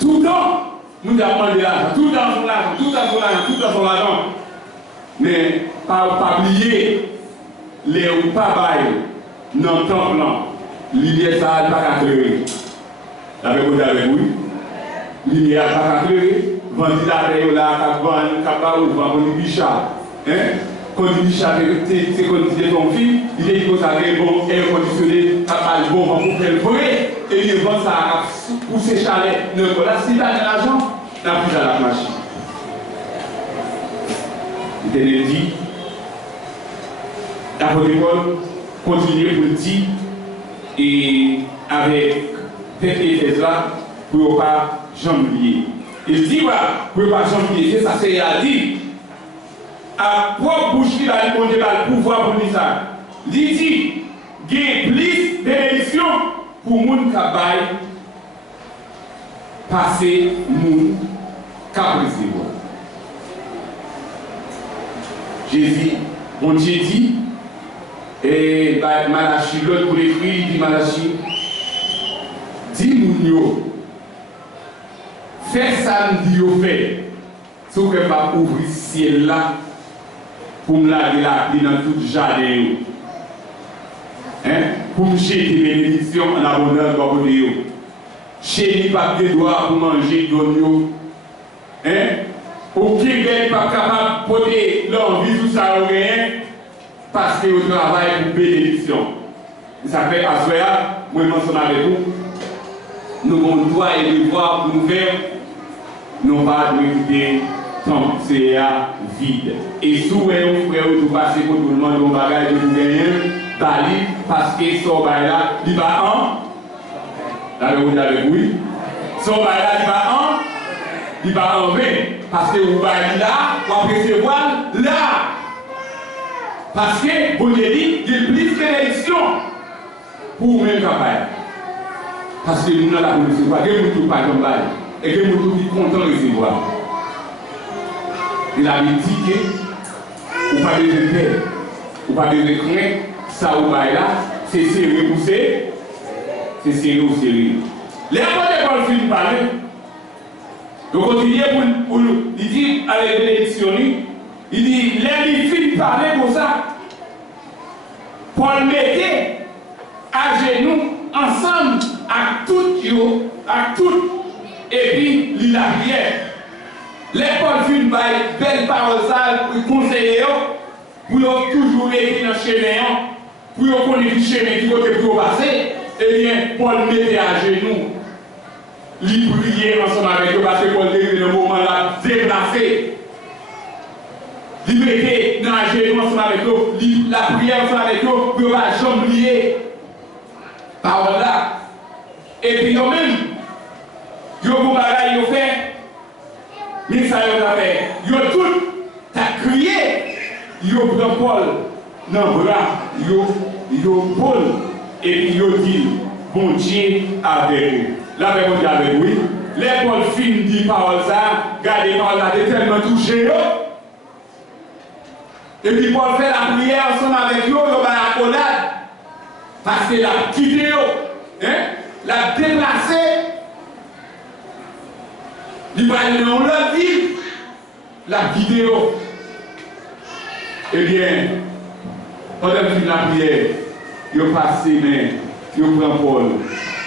Tout le temps, nous avons demandé là, tout le temps son l'argent, tout le temps son argent, tout le temps son argent. Mais pas oublier les ou pas bail dans le temple, l'idée ça n'a pas qu'à créer. Avec vous, avec vous, l'idée n'a pas qu'à créer. Ventilateur là, vendre bichat. Quand on dit bichat, c'est quand on dit ton fille, il est comme ça, bon, air conditionné, capable bon pour faire le forêt, et il vend ça pour ses chalets. Ne voilà, si tu as de l'argent, tu as plus à la machine. Il te dit, l'apôtre Paul continue pour le dire, et avec cette église là, pour ne pas jambier. Il dit, voilà, pour ne pas jambier, c'est ça, c'est à dire. À propre bouche, il a le pouvoir pour dire ça. Il dit, il y a plus de bénédiction pour les gens qui passer, les gens qui Jésus, bon Dieu dit, et Malachi, l'autre pour l'écrire, il dit Malachi, dis-nous, fais ça, me dit, fait, si vous ne pouvez pas ouvrir le ciel là, pour me laver la pluie dans tout le jardin, pour me jeter des bénédictions en abondance dans votre vie. Chez pas de doigts pour manger d'oignon. Aucun gars n'est pas capable de porter l'envie tout ça au rien parce que vous travaillez pour bénédiction. Ça fait à soi, moi je m'en avec vous. Nous avons le droit et le devoir pour nous faire, non pas de quitter c'est vide. Et souvent, on frère, tout passer pour tout le monde, on bagage de vous gagner, parce que son bail là, il va en. Là, vous avez oui. Son bail là, il va en 20. Parce que vous bail là, vous recevoir là. Parce que, vous avez dit, il y a plus d'élections pour même campagne. Parce que nous, dans la police, il y a des gens qui pas comme bail. Et des gens qui sont contents de recevoir. Il a dit que vous pas besoin de paix, vous pas besoin de craindre, ça ou pas là, c'est sérieux ou c'est sérieux ou sérieux. Les apôtres de Paul parler, donc continue pour il dit à la bénédiction, il dit, les filles parler pour ça. Paul mettait à genoux ensemble à tout, et puis il a prière. Les Paul fin par belle parole pour conseiller, pour toujours être dans le chemin, pour connaître le chemin qui va passer, eh bien, Paul mettait à genoux. Il priait ensemble avec eux parce que Paul était dans le moment là déplacé. Il mettait dans le genou ensemble avec eux, la prière ensemble avec eux, pour ne pas jamais oublier. Parole là. Et puis, eux-mêmes, ils ont fait. Mais ça y a fait. Ils ont tout crié. Ils ont pris Paul dans le bras. Ils ont Paul. Et puis ils ont dit, bon Dieu avec vous. Là, bon Dieu avec vous. Les Paul fin dit parole ça. Gardez parole là, tellement touché. Et puis Paul fait la prière ensemble avec eux. Ils ont la accolade. Parce que la quitté, la déplacé. Il va aller dans leur ville, la vidéo. Eh bien, pendant que la prière, ils ont passé, mais ils ont pris Paul,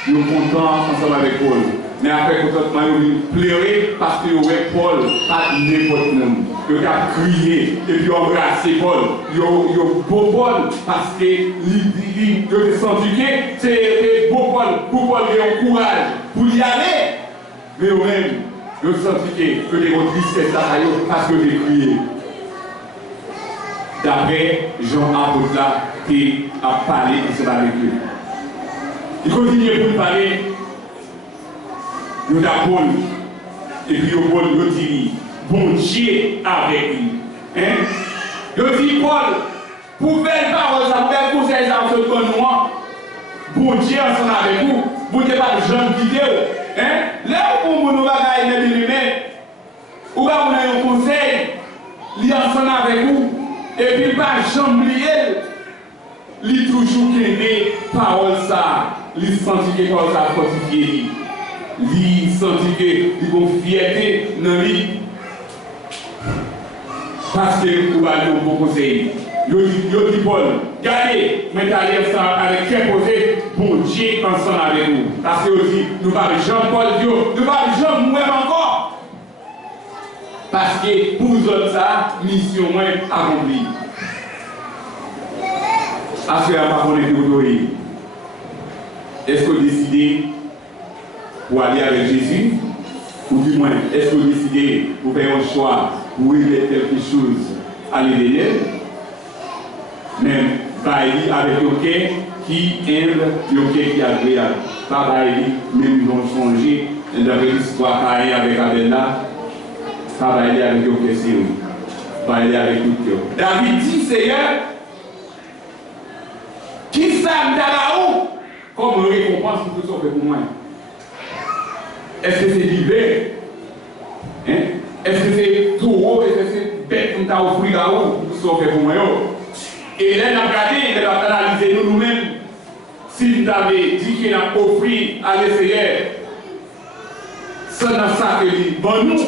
ils ont content ensemble avec Paul. Mais après, contentement, ils ont pleuré parce qu'ils ont Paul, pas n'importe qui. Ils ont crié et puis embrassé Paul. Ils ont beau Paul parce qu'ils ont senti que c'est beau Paul. Pour Paul, ils ont courage pour y aller. Mais eux-mêmes, je sens que les gens tristesse parce que j'ai crié. D'après Jean Apôtre là, qui a parlé avec eux. Il continue pour parler. Il y a Paul. Et puis Paul, il dit, bon Dieu avec lui. Il dit, Paul, pour belle parole, ça fait conseil ça se donne moi. Bon Dieu ensemble avec vous. Vous n'avez pas de jeunes vidéo. Là où vous nous avez dit, ou bien vous avez un conseil, il ensemble avec vous, et puis pas jamblier, il toujours qu'il parole ça, il sentit que parole ça fortifié, il sentit que il a une fierté dans lui, parce que vous avez un bon conseil. Yo dit Paul, regardez, mettez avec quel posé, bon Dieu ensemble avec nous. Parce que aussi, nous parlons Jean-Paul, nous parlons Jean-Mouer encore. Parce que pour nous autres, ça, mission moins accomplie. Est-ce que vous n'avez pas connu est-ce que vous décidez pour aller avec Jésus? Ou du moins, est-ce que vous décidez pour faire un choix, pour aider quelque chose à l'aider? Même Baïli avec quelqu'un qui aime, quelqu'un qui est agréable. Pas Baïli, même ils ont changé dans l'histoire avec Abella. Pas Baïli avec quelqu'un sérieux. Baïli avec tout cœur. David dit, Seigneur, qui ça me donne comme récompense pour tout ça fait pour moi? Est-ce que c'est divin? Est-ce que c'est taureau? Est-ce que c'est bête qu'on t'a offert là-haut pour tout ça fait pour moi? Et là, on a regardé, on a analysé nous-mêmes. Si nous avions dit qu'il a offert à l'essayeur, sans ça que dit, bon nous,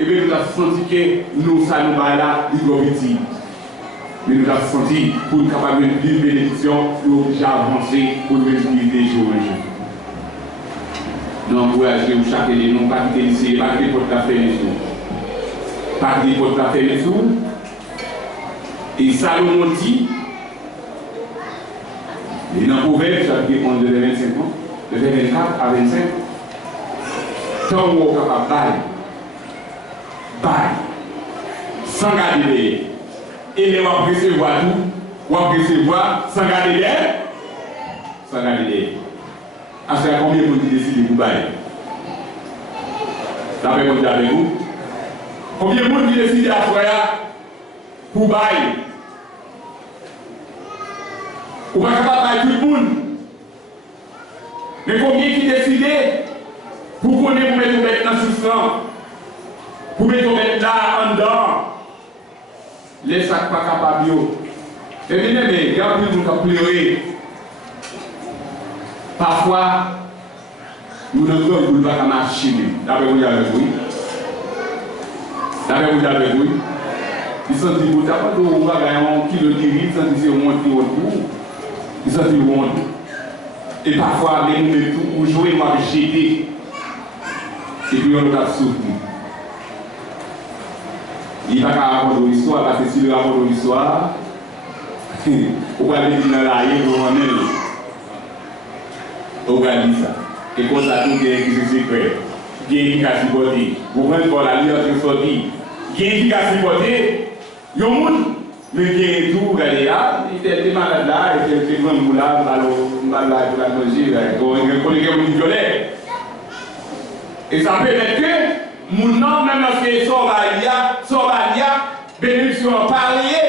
et bien nous avons senti que nous, ça nous va là, nous devons vite. Mais nous avons senti pour nous capables de vivre bénédiction, nous déjà avancé pour nous utiliser jour en jour. Nous encourageons chacun de nous, pas quitter ici, pas quitter pour café les jours. Pas quitter pour café les jours. Et Salomon dit, il est dans Proverbe, chapitre 11, de 25 ans, de 24 à 25, tant qu'on est capable de bailler, sans garder les. Et les va recevoir tout, va recevoir sans garder les. Sans garder les. À ce combien de monde décide de bailler? D'après vous, avec vous? Combien de monde décide à faire pour bailler? Ou pas capable de tout le monde? Mais combien qui décide pour qu'on ait pour mettre dans le sous-sang? Pour mettre là en dedans? Les sacs pas capables. Et bien, il y a plus de monde qui pleurer. Parfois, nous ne pouvons pas marcher. D'après vous, avec vous. D'après vous, avec vous. Ils sont dit, vous n'avez pas de kilo de riz, ils sont dit, c'est au moins kilo de boue. Ils sont dit, bon. Et parfois, les nous tout pour jouer, moi, jeter. Et puis, on a souffert. Il n'y a pas qu'à raconter l'histoire, parce que si il raconte l'histoire, on va aller dans la rue, on va même. On va dire ça. Et quand ça tout est secret, il y a qui a supporté. Vous prenez pour la lueur qui sortit. Il y a qui a supporté. Il y a un monde, mais il y a tout, regardez là, il était malade là, il était grand moulin, mal là, pour la manger, il y a un violet. Et ça permet que, mon nom, même lorsque Sovalia, bénédiction parler,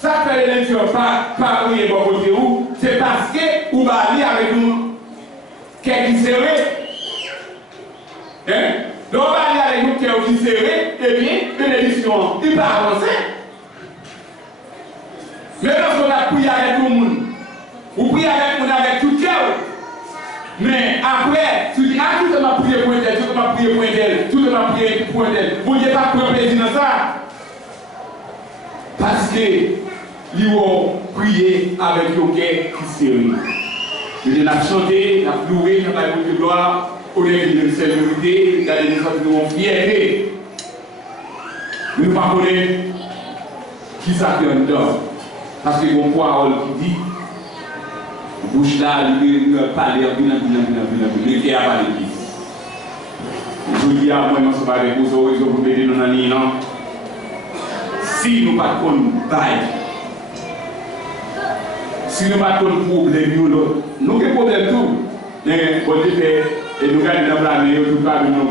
ça fait l'élection parler, bon côté où, c'est parce que, ou va aller avec nous, qui serré. Hein? Donc, on va aller avec nous, qui serré, et bien, bénédiction, il va avancer. Mais lorsqu'on a prié avec tout le monde, ou prié avec nous avec tout cœur, mais après, tu dis, ah, tout le monde a prié pour elle, tout le monde a prié pour elle, tout le monde a prié pour elle. Vous ne pouvez pas prendre plaisir dans ça. Parce que, ils ont prié avec le cœur qui sérieux. Nous avons chanté, nous avons pleuré, nous avons de gloire, on est une célébrité, nous avons fierté. Nous ne connaissons pas qui ça fait en dedans. Parce que mon parole qui dit, bouche là, il parle, il qui a parlé qui. Je dis à moi, je ne sais pas avec vous, je vous mettez dans la ligne, non. Si nous ne pas de bail, si nous pas de problème, nous avons problème tout. Mais on dit que nous gagnons dans la main, nous pas de nous.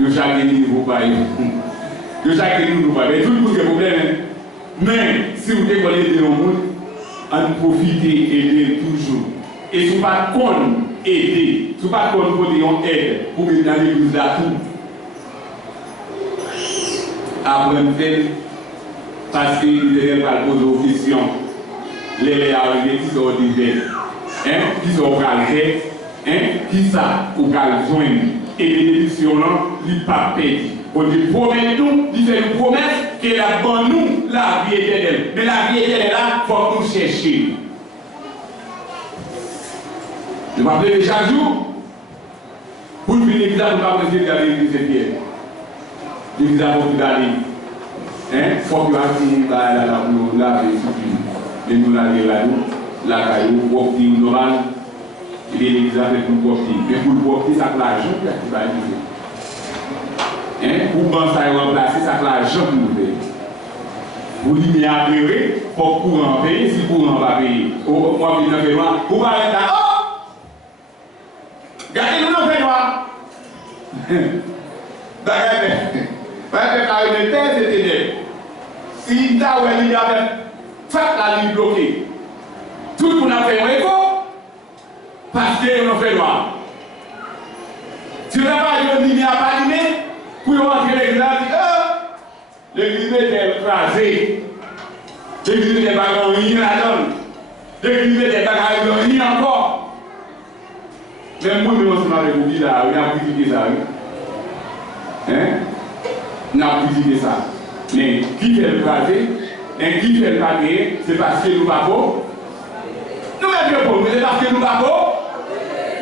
Nous chaque niveau bail. Nous chaque niveau bail. Tout le monde a problème. Mais si vous décollez de nos monde, en profiter et aider toujours. Et si vous pas qu'on aider, si vous pas qu'on pour aide, pour que dans l'église là tout. Après nous faire, parce que les gens vont poser aux questions, les arrivés qui sont divers, qui sont calés, qui ça, ou calés joindre. Et les bénédictions là, ils ne pas perdre. On dit promet-nous, il fait une promesse qu'elle a pour nous la vie éternelle. Mais la vie éternelle là, il faut nous chercher. Je m'appelle chaque jour. Pour venir l'église, on va vous dire d'aller l'église de Pierre. L'église à votre d'aller. Il faut que vous ayez la vie et nous laver la caillou, pour que nous normal. Il est l'église avec nous pour mais pour le porter, ça l'argent qui va utiliser. Pour que ça remplacer, ça que l'argent que nous payons. Pour lui à payer, pour courant payer, si courant va payer. Moi, je vais faire pour parler là. Oh! Gardez-nous dans le noir. Parce que la unité, c'était si tu as une ligne avec la ligne bloquée, tout le monde a fait un écho parce qu'on a fait noir. Si tu n'as pas une ligne à pas pour rentrer l'église, l'église était écrasée. L'église n'était pas rien là-dedans. L'église n'était pas rien encore. Même moi, je m'avais oublié là, on a critiqué ça. On a critiqué ça. Mais qui fait le écraser, et qui fait le paquet, c'est parce que nous ne pas beau. Nous ne sommes pas beau, c'est parce que nous ne pas beau.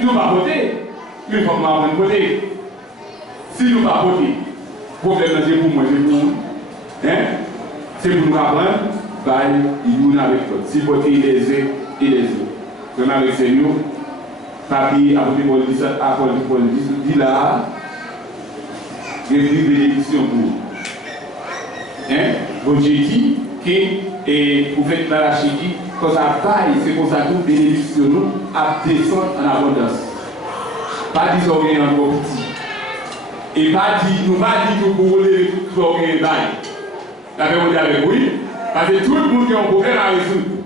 Nous ne pas voter. Il faut que nous voter. Si nous ne pas voter, le problème c'est pour moi, c'est pour nous. C'est pour nous apprendre, il y a avec toi. Si voter les uns et les autres. Vraiment avec ces nous, papier, apôtre Paul dit là, des bénédictions pour nous. Bon Dieu dit que le prophète Malachi dit que ça paille, c'est pour ça que nous bénéficions nous à descendre en abondance. Pas dire qu'on est encore petit. Et pas dire, nous pas dire que vous voulez tout ce qu'on est bail. Vous avez dit avec oui, parce que tout le monde qui a un problème à résoudre.